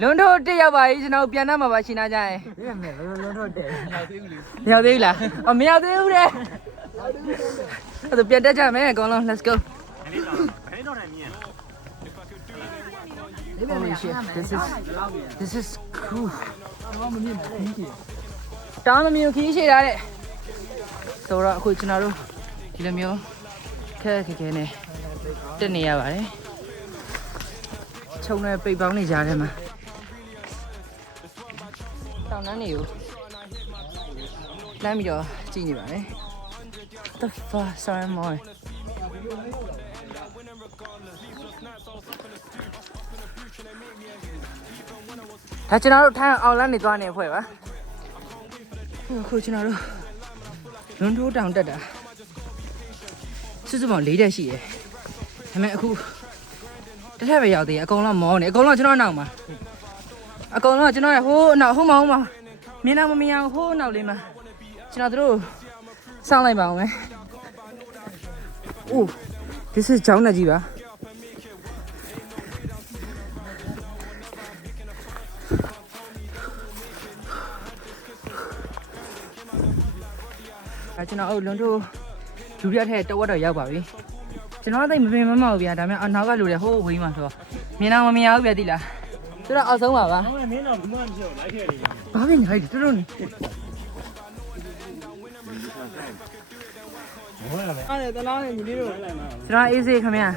လွန်းတို့တက်ရောက်ပါပြီကျွန်တော်ပြန်တတ်မှာပါရှင်နာကြရင်ဒီကမဲ့လုံးလုံးတော့တဲ့မရောက်သေးဘူးလားအမရောက်သေးဘူးတဲ့အဲ့ဒါပြန်တက်ကြမယ်အကောင်လုံး let's go Holy shit this is this is cool တောင်းမမျိုးခီးရှိတာတဲ့ဆိုတော့အခုကျွန်တော်တို့ဒီလိုမျိုးခက်ခက်ခဲနဲ့တက်နေရပါတယ်ခြုံနဲ့ပိတ်ပေါင်းနေကြတယ်မှာတော င်းတန်းနေကိုလမ်းပြီးတော့ကြည့်နေပါတယ် the fuck sorry more ဒါကျွန်တော်တို့ထိုင်းအောင်လမ်းနေသွားနေဖွဲ့ပါခုခုကျွန်တော်တို့လွန်တိုးတောင်တက်တာစုစုပေါင်း၄တက်ရှိတယ်ဒါပေမဲ့အခုတစ်ထက်ပဲရောက်သေးတယ်အကုန်လုံးမောနေအကုန်လုံးကျွန်တော်နောက်မှာ အကုန်လုံးကကျွန်တော်ရဲ့ဟိုးနောက်ဟိုးမဟိုးမမြင်တော့မမြင်အောင်ဟိုးနောက်လေးမှာကျွန်တော်တို့စောင့်လိုက်ပါအောင်မယ်အိုး this is ကြောင်းနဲ့ကြီးပါအဲကျွန်တော်အုပ်လွန်တို့လူပြထက်တဝက်တော့ရောက်ပါပြီကျွန်တော်ကသိမပင်မမဟုတ်ဗျာဒါပေမဲ့အနောက်ကလူတွေဟိုးဝေးမှာဆိုတော့မြင်တော့မမြင်အောင်ဗျာတိလား ဆိုတော့အောက်ဆုံးပါပါဟောမင်းတော့ဘူးမှမပြောလိုက်ခဲ့တယ်ဘာဖြစ်နေလဲတော်တော်နေဟောရမယ်အဲ့ဒါတလားနဲ့ညီလေးတို့လိုက်မှာကျွန်တော်အေးစေးခင်ဗျာ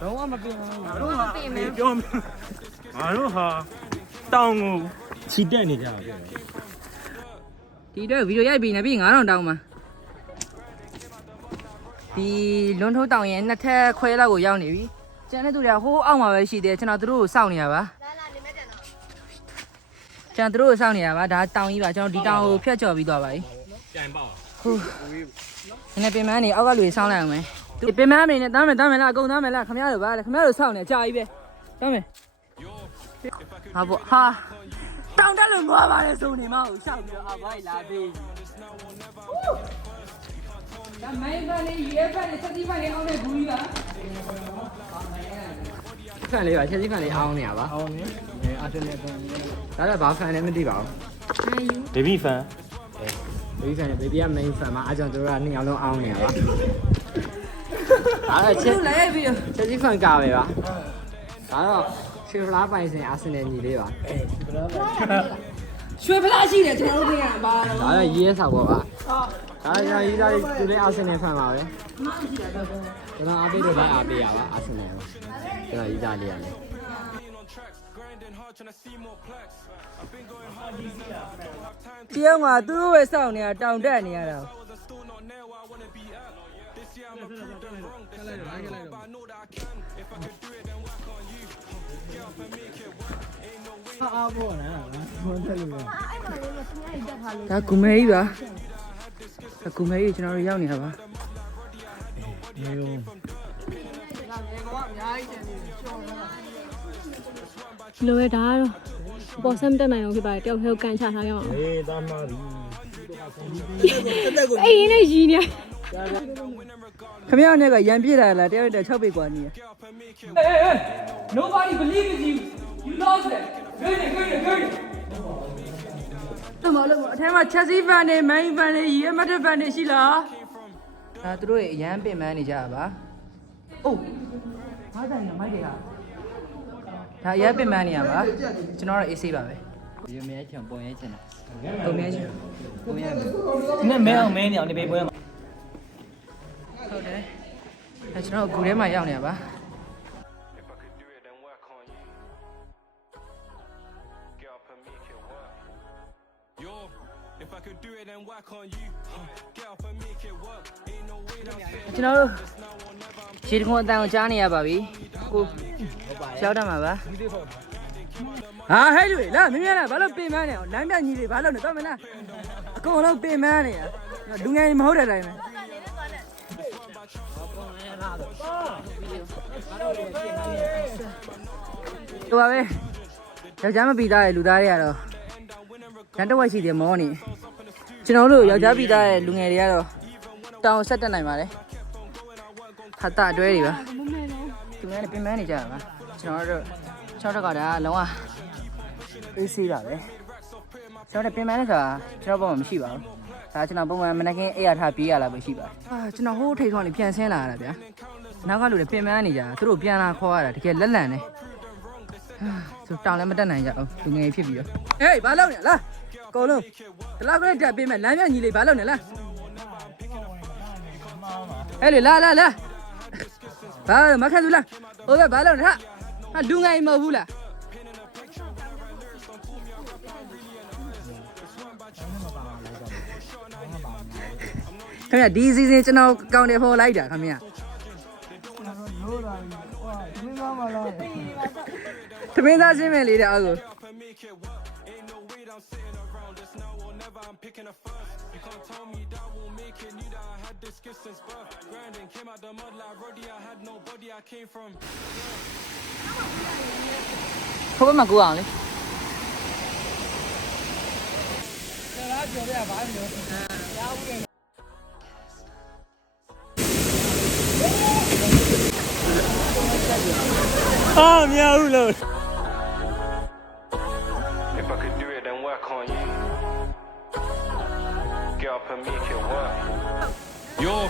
တော့မပြင်ဘူးဒီပြောမငါတို့ဟာတောင်းကိုခြိတက်နေကြတယ်ဒီတော့ဗီဒီယိုရိုက်ပြီးနေပြီ9000တောင်းမှာဒီလွန်ထိုးတောင်ရဲ့နှစ်ထပ်ခွဲလောက်ကိုရောက်နေပြီ ကျန်တဲ့သူတွေကဟိုးအောက်မှာပဲရှိသေးတယ်ကျွန်တော်တို့ကိုစောင့်နေရပါကျွန်တော်တို့ကိုစောင့်နေရပါဒါတောင်ကြီးပါကျွန်တော်ဒီတောင်ကိုဖျက်ကျော်ပြီးသွားပါပြီပြန်ပေါ့ဟုတ်နည်းနည်းပင်မနေအောက်ကလူတွေစောင်းလိုက်အောင်မယ်သူပင်မအနေနဲ့တမ်းမယ်တမ်းမယ်လားအကုန်တမ်းမယ်လားခမရတို့ပါလေခမရတို့စောင်းနေကြာကြီးပဲတမ်းမယ်ဟာဘောဟာတောင်းတက်လို့ငွားပါလေစုံနေမဟုတ်ရှောက်ပြီးတော့အဘိုက်လာသေးဒါမိုင်းပါ ဖန်လေးပါချက်စီဖန်လေးအောင်းနေရပါအောင်းနေအဲအတနဲ့တော့ဒါလည်းဘာဖန်လဲမသိပါဘူးဘေဘီဖန်ဘေဘီဖန်နဲ့ဘေဘီက main fan မှာအားကြောင့်တို့ကနှစ်ယောက်လုံးအောင်းနေရပါအဲ့ချက်သူ့လိုက်ရိုက်ပြီးတော့ချက်စီဖန်ကပဲပါဒါတော့ရွှေဖလားပိုင်စင်အာဆင်နယ်ညီလေးပါရွှေဖလားရှိတယ်ကျွန်တော်တို့ကပါဒါတော့ရေးရဆောက်ပါပါ ဒါတော့ရေးသားသူလည်းအာဆင်နယ်ဖန်ပါပဲကျွန်တော်အားပေးတော့လည်းအားပေးရပါအာဆင်နယ်ပါကျွန်တော်ရေးသားလေးရတယ်တယောက်မှာသူတို့ရဲ့စောင့်နေတာတောင်တက်နေရတာအားပေါ်လားဘုံတယ်လို့ဒါကူမဲကြီးပါဒါ ကူမဲကြီးကျွန်တော်တို့ရောက်နေတာပါ နေရော လိုပဲဒါကတော့ပေါ်ဆမ်တက်နိုင်အောင်ဖြစ်ပါတယ်တယောက်ထဲကိုကန်ချထားရအောင် အေးသားမပြီ အဲ့ရင်းနဲ့ရီနေ ခမရနဲ့ကရန်ပြစ်တာလားတယောက်တည်း6ပေกว่าနေရ Nobody believes you you lost it good good good တမလို့အထက်မှာ Chelsea fan တွေ Man U fan တွေ Real Madrid fan တွေရှိလားဒါသူတို့ရဲ့အရန်ပင်ပန်းနေကြတာပါအိုးဘာတိုင်လဲမိုက်တွေကဒါအရန်ပင်ပန်းနေရပါကျွန်တော်တော့ AC ပါပဲရေမဲချံပုံရဲချင်တာပုံမြဲချင်ပုံရဲမယ်ဒီနဲ့မဲအောင်မဲနေအောင်ဒီပေးပွဲမှာဟုတ်တယ်အဲကျွန်တော်ဂူထဲမှာရောက်နေတာပါ ကျွန်တော်တို့ရေတခွန်အတန်ကိုကြားနေရပါပြီကိုရောက်တတ်မှာပါဟာဟဲ့လူလာမင်းများလားဘာလို့ပင်မန်းနေအောင်လမ်းပြညီတွေဘာလို့နေတော့မလားအကုန်လုံးပင်မန်းနေရလူငယ်မဟုတ်တဲ့အတိုင်းပဲတော့ပါပဲယောက်ျားမပီသားရဲ့လူသားတွေကတော့ရန်တဝက်ရှိတယ်မောနေ ကျွန်တော်တို့ယောက်ျားပီသားရဲ့လူငယ်တွေကတော့တောင်ဆက်တက်နိုင်ပါတယ်ဖတ်တာအတွဲတွေပါမမဲတော့သူများလည်းပြင်ပန်းနေကြတာပါကျွန်တော်တို့ကျွန်တော်တို့ကဒါလုံးဝအေးဆေးတာပဲကျွန်တော်တို့ပြင်ပန်းလဲဆိုတာကျွန်တော်ပုံမှန်မရှိပါဘူးဒါကျွန်တော်ပုံမှန်မနက်ခင်းအိပ်ရထားပြေးရလာပဲရှိပါတယ်အာကျွန်တော်ဟိုးထိတ်ခေါင်းလေးပြန်ဆင်းလာရတာဗျာနောက်ကလူတွေပြင်ပန်းနေကြသူတို့ပြန်လာခေါ်ရတာတကယ်လက်လန့်နေသူတောင်းလည်းမတက်နိုင်ကြဘူးလူငယ်ဖြစ်ပြီးတော့ဟေးဘာလုပ်နေလဲအ ကုန်လုံးဒီလောက်ကလေးတက်ပေးမယ်လမ်းမြညီလေးဘာလုပ်နေလဲဟဲ့လေလာလာလာဘာမခက်ဘူးလားဟိုဘက်ဘာလုပ်နေဟာဟာလူငယ်မဟုတ်ဘူးလားခင်ဗျဒီစီစဉ်ကျွန်တော်ကောင်းတယ်ဖော်လိုက်တာခင်ဗျသမင်းသားရှင်းမယ်လေတဲ့အောက် I'm sitting around this now or never. I'm picking a first. You can't tell me that I won't make it. Knew that I had this gift since birth. Grinding, came out the mud like Roddy. I had nobody. I came from. ဟိုဘက်မှာကူအောင်လေ အာမရဘူးလို့ If Yo,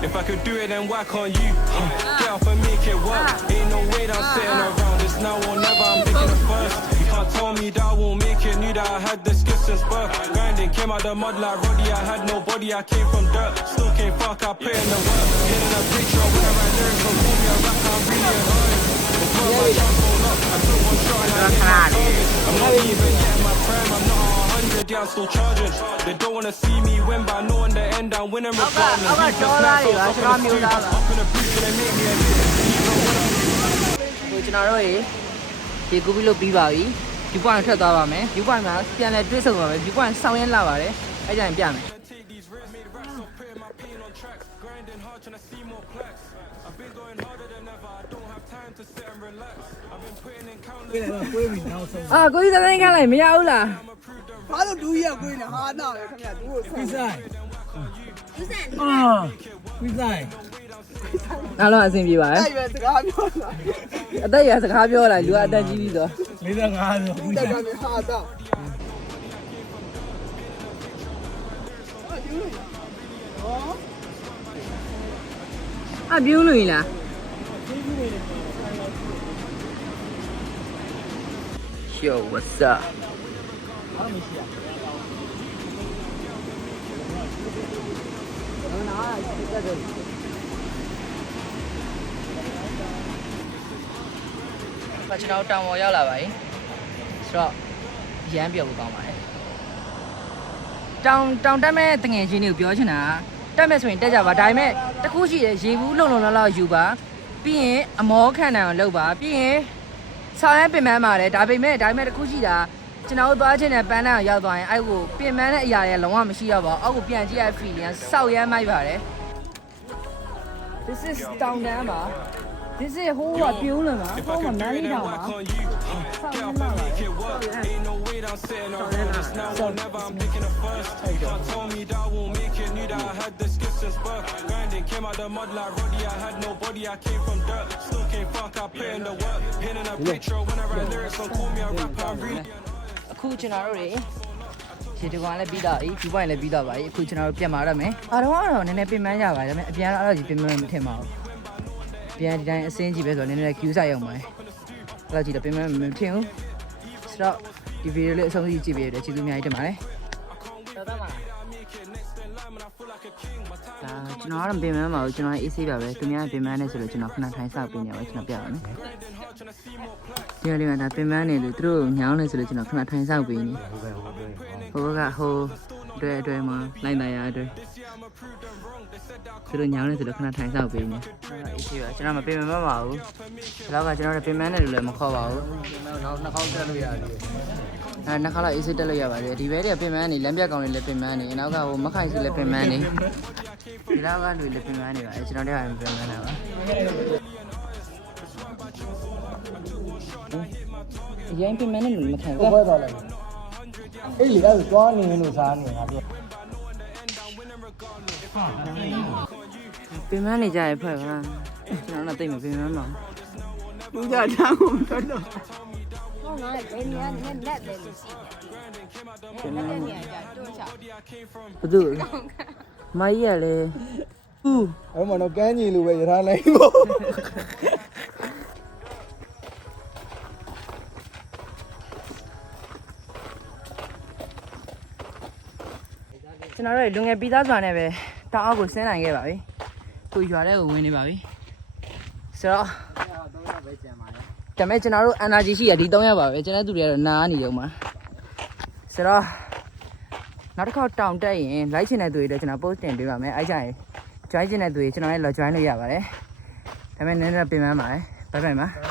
if I could do it, then work on you. Get up and make it work. Ain't no way that I'm sitting around this now or never. I'm picking it first. You can't tell me that I won't make it. Knew that I had this gift since birth. Grinding, came out the mud like Roddy. I had nobody. I came from dirt. Still came fuck. I put in the work. Hitting a picture when I write lyrics. Don't call me a rapper. I'm really annoying. Before my chance roll up, I took one shot and I hit my target. I'm not even yet a hundred. Yeah, I'm still charging. They don't wanna see me win, but I know in the end I'm winning regardless. okay, Leave the Jola, snap, so you up in the are street, Jola. up in the booth, and they make me a bit. ဟိုကျွန်တော်တို့ရေဒီကူပြီးလို့ပြီးပါပြီ view point ထွက်သွားပါမယ် view point မှာပြန်လဲတွေးဆုံပါမယ် view point ဆောင်းရင်းလာပါတယ်အဲ့ကြရင်ပြမယ် Take these risks, made racks, so putting my pain on tracks. Grinding hard, trying to see more plaques. I've been going harder than ever. I don't have time to sit and relax. I've been putting in countless. အာကိုကြီးသတိုင်းခန်းလိုက်မရဘူးလား ဘာလို့ဒူးရက်ကိုင်းနေဟာနာပဲခင်ဗျာဒူးကိုဆက်ပြီးဆိုင်အာပြီးဆိုင်အားလုံးအဆင်ပြေပါရဲ့အဲ့ရွယ်စကားပြောလာအသက်အရွယ်စကားပြောလာလူကအသက်ကြီးပြီဆို55ဆိုပြီးတက်ဆိုင်ကနေဟာတော့အပြူးလို့လားရှော what's up ဘာကျွန်တော်တောင်ပေါ်ရောက်လာပါပြီဆိုတော့ရမ်းပြုတ်ကောင်းပါတယ်တောင်တောင်တက်မဲ့တငယ်ချင်းတွေကိုပြောချင်တာကတက်မဲ့ဆိုရင်တက်ကြပါဒါပေမဲ့တစ်ခုရှိတယ်ရေဘူးလုံလုံလောက်လောက်ယူပါပြီးရင်အမောခံနိုင်အောင်လုပ်ပါပြီးရင်ဆောင်းရမ်းပင်ပန်းပါတယ်ဒါပေမဲ့ဒါပေမဲ့တစ်ခုရှိတာ ကျွန်တော်တို့သွားခြင်းနဲ့ပန်းတန်းအောင်ရောက်သွားရင်အဲ့ကိုပင်ပန်းတဲ့အရာတွေလုံးဝမရှိတော့ပါဘူးအောက်ကိုပြန်ကြည့်ရ feeling ကစောက်ရမ်းမိုက်ပါတယ် This is တောင်တန်းပါ This is ဟိုးကပြုံးလို့ပါ If ဟိုး I က could မ do န်း it, လေး then တောင်ပါ work on you. Get up and make it work. Ain't no way that I'm sitting around this now or never. I'm picking it first. You can't tell me that I won't make it. Knew that I had this gift since birth. Grinding, came out the mud like Roddy. I had nobody. I came from dirt. Still came fuck. I put in the work. Hitting a picture when I write lyrics. Don't call me a rapper. I'm really. အခုကျွန်တော်တို့တွေခြေတကွာလည်းပြီးတော့ပြီဒီပွိုင်းလည်းပြီးတော့ပါပြီအခုကျွန်တော်တို့ပြန်มาတော့မယ်အားလုံးကတော့နည်းနည်းပြင်ပန်းကြပါတယ်ဒါပေမဲ့အပြန်တော့အဲ့လိုကြီးပြင်ပန်းမထင်ပါဘူးပြန်ဒီတိုင်းအစင်းကြီးပဲဆိုတော့နည်းနည်း queue ဆိုင်အောင်ပါတယ်အဲ့လိုကြီးတော့ပြင်ပန်းမထင်ဘူးဆိုတော့ဒီဗီဒီယိုလေးအဆုံးထိကြည့်ပေးရတဲ့ကျေးဇူးအများကြီးတင်ပါတယ်တော်တော့ပါဒါကျွန်တော်ကတော့ပြင်ပန်းမှာဘူးကျွန်တော်အေးဆေးပါပဲသူများပြင်ပန်းနေဆိုလို့ကျွန်တော်ခဏထိုင်ဆောက်ပေးနေပါကျွန်တော်ပြပါမယ် ဒီလိုမျိုးဒါပြင်ပန်းနေလို့သူတို့ညောင်းနေဆိုလို့ကျွန်တော်ခဏထိုင်ဆောက်ပေးနေဟိုကဟိုအတွဲအတွဲမှာလိုက်နိုင်ရအတွဲသူတို့ညောင်းနေဆိုတော့ခဏထိုင်ဆောက်ပေးနေအေးရှိပါကျွန်တော်မပင်မမပါဘူးဒီလောက်ကကျွန်တော်တို့ပင်မနဲ့လို့လည်းမခေါ်ပါဘူးနောက်နှစ်ခေါက်တက်လို့ရတယ်အဲနှစ်ခါတော့အေးစိတက်လို့ရပါတယ်ဒီဘဲတွေကပင်မနေလမ်းပြကောင်တွေလည်းပင်မနေနောက်ကဟိုမခိုင်စုလည်းပင်မနေဒီလောက်ကလူတွေလည်းပင်မနေပါအဲကျွန်တော်တို့ကပင်မနေတာပါ ရင်ပင်မနဲ့လူမခံဘယ်ဘူးဘက်သွားလိုက်အေးလေအဲ့ဒါသွားနေလို့စားနေငါပြောပင်မနေကြရဖွဲ့ပါကျွန်တော်တော့တိတ်မပင်မမအောင်ဒူးကြတန်းကိုမတော်တော့ဘယ်နေရာနဲ့လက်လဲလို့လက်နေရာကြတွန်းချဘသူမိုင်းရလေဦးအဲ့မှာတော့ကန်းကြီးလိုပဲရထားလိုက်ပေါ့ ကျွန်တော်တို့လူငယ်ပြီးသားစွာနဲ့ပဲတောင်အောက်ကိုဆင်းနိုင်ခဲ့ပါပြီကိုရွာထဲကိုဝင်နေပါပြီဆိုတော့တော့တော့ပဲကြံပါလေဒါပေမဲ့ကျွန်တော်တို့ energy ရှိရဒီ3ရက်ပါပဲကျွန်တော်တို့တွေကတော့နားနေရုံပါဆိုတော့နောက်တစ်ခေါက်တောင်တက်ရင် like ချင်တဲ့သူတွေတော့ကျွန်တော် post တင်ပေးပါမယ်အဲ့ကြရင် join ချင်တဲ့သူတွေကျွန်တော်လည်း log join လို့ရပါတယ်ဒါပေမဲ့နည်းနည်းပြင်ပန်းပါတယ်ဘိုင်ဘိုင်ပါ